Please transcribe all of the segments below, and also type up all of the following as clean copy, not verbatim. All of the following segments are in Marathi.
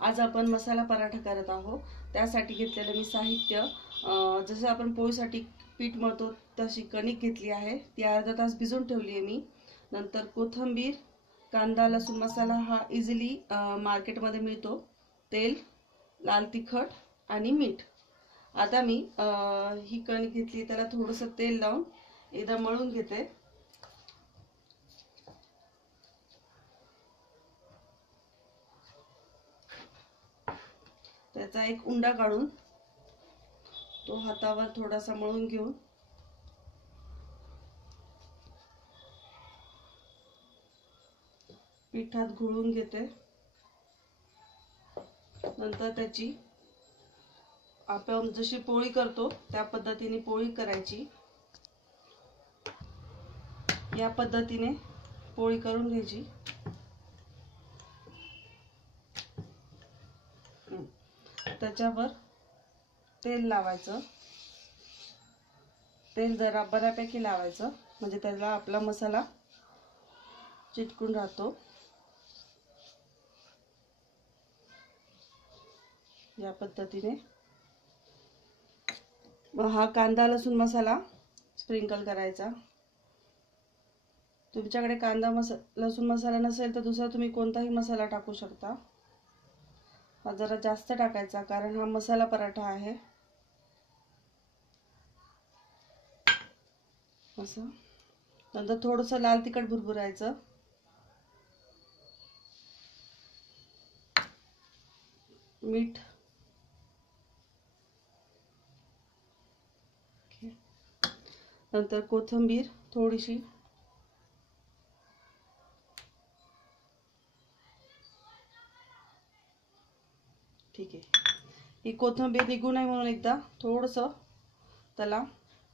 आज आपण मसाला पराठा करत आहोत। त्यासाठी घेतलेलं मी साहित्य जसं आपण पोळीसाठी पीठ मळतो तशी कणिक घेतली आहे, ती अर्धा तास भिजवून ठेवली आहे मी। नंतर कोथिंबीर, कांदा, लसूण मसाला हा इझिली मार्केटमध्ये मिळतो, तेल, लाल तिखट आणि मीठ। आता मी ही कणिक घेतली, त्याला थोडंसं तेल लावून एकदा मळून घेते। त्याचा एक उंडा काढून तो हातावर थोडासा मळून घेऊन पिठात घोळून घेते। नंतर त्याची आपण जशी पोळी करतो त्या पद्धतीने पोळी करायची। या पद्धतीने पोळी करून घ्यायची। त्याच्यावर तेल लावायचं, तेल जरा बऱ्यापैकी लावायचं म्हणजे त्याला आपला मसाला चिटकून राहतो। या पद्धतीने हा कांदा लसूण मसाला स्प्रिंकल करायचा। तुमच्याकडे कांदा लसूण मसाला नसेल तर दुसरा तुम्ही कोणताही मसाला टाकू शकता। हा जरा जास्त टाकायचा कारण हा मसाला पराठा आहे। असं नंतर थोडंसं लाल तिखट भुरभुरायचं, मीठ, नंतर कोथिंबीर थोडीशी, ठीक आहे। ही कोथिंबीर निघू नये म्हणून एकदा थोडंसं त्याला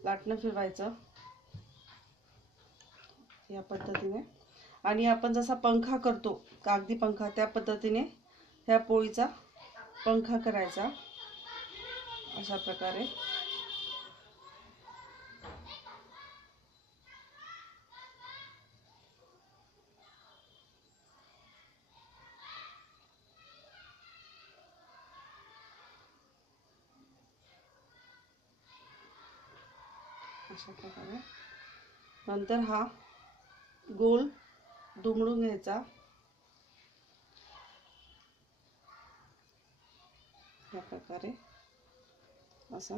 लाटणं फिरवायचं या पद्धतीने। आणि आपण जसा पंखा करतो कागदी पंखा, त्या पद्धतीने ह्या पोळीचा पंखा करायचा अशा प्रकारे। अशा प्रकारे नंतर हा गोल दुमडून घ्यायचा या प्रकारे असा।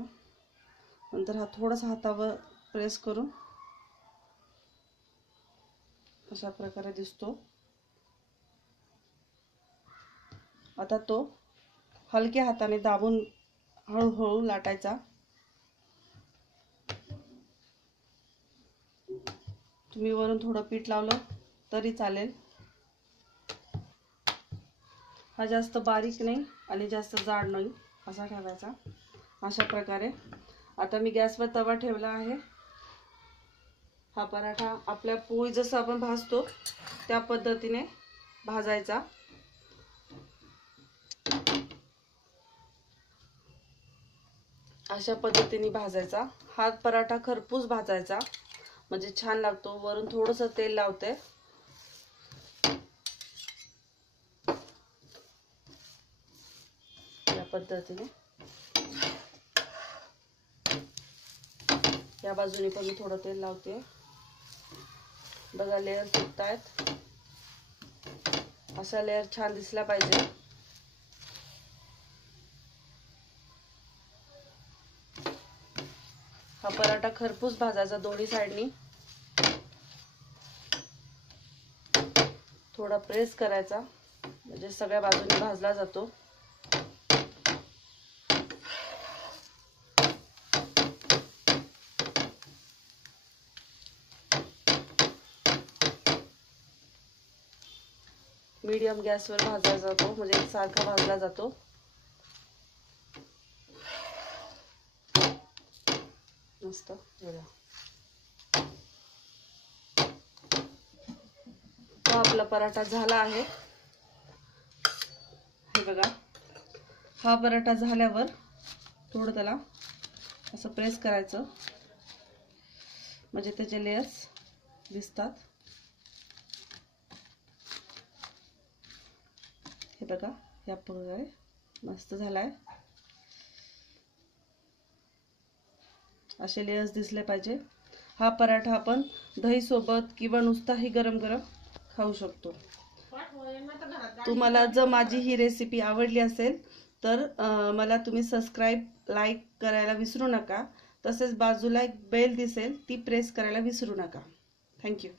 नंतर हा थोडासा हातावर प्रेस करून अशा प्रकारे दिसतो। आता तो हलक्या हाताने दाबून हळूहळू लाटायचा। तुम्ही वरून थोडं पीठ लावलं तरी चालेल। हा जास्त बारीक नाही आणि जास्त जाड नाही असा ठेवायचा अशा प्रकारे। आता मी गॅसवर तवा ठेवला आहे। हा पराठा आपल्या पोळी जसं आपण भाजतो त्या पद्धतीने भाजायचा। अशा पद्धतीने भाजायचा। हा पराठा खरपूस भाजायचा म्हणजे छान लागतो। वरून थोडंसं तेल लावते। या पद्धतीने या बाजूने पण मी थोडं तेल लावते। बघा लेयर सुटतायत, असा लेयर छान दिसला पाहिजे। हा पराठा खरपूस भाजायचा दोन्ही साइडनी, थोडा प्रेस करायचा म्हणजे सगळ्या बाजूने भाजला जातो। मीडियम गॅसवर भाजला जातो म्हणजे एकसारखा भाजला जातो। मस्त बघा, तो आपला पराठा झाला आहे। हे बघा, हा पराठा झाल्यावर थोडं त्याला असं प्रेस करायचं म्हणजे त्याचे लेयर्स दिसतात। हे बघा, या प्रकारे मस्त झालाय. असे लेयर्स दिसले पाहिजे. हा पराठा आपण दही सोबत किंवा नुसताही गरम गरम खाऊ शकतो. तुम्हाला जर माझी ही रेसिपी आवडली असेल तर मला तुम्ही सबस्क्राईब, लाईक करायला विसरू नका. तसेच बाजूला एक बेल दिसेल ती प्रेस करायला विसरू नका. थँक्यू.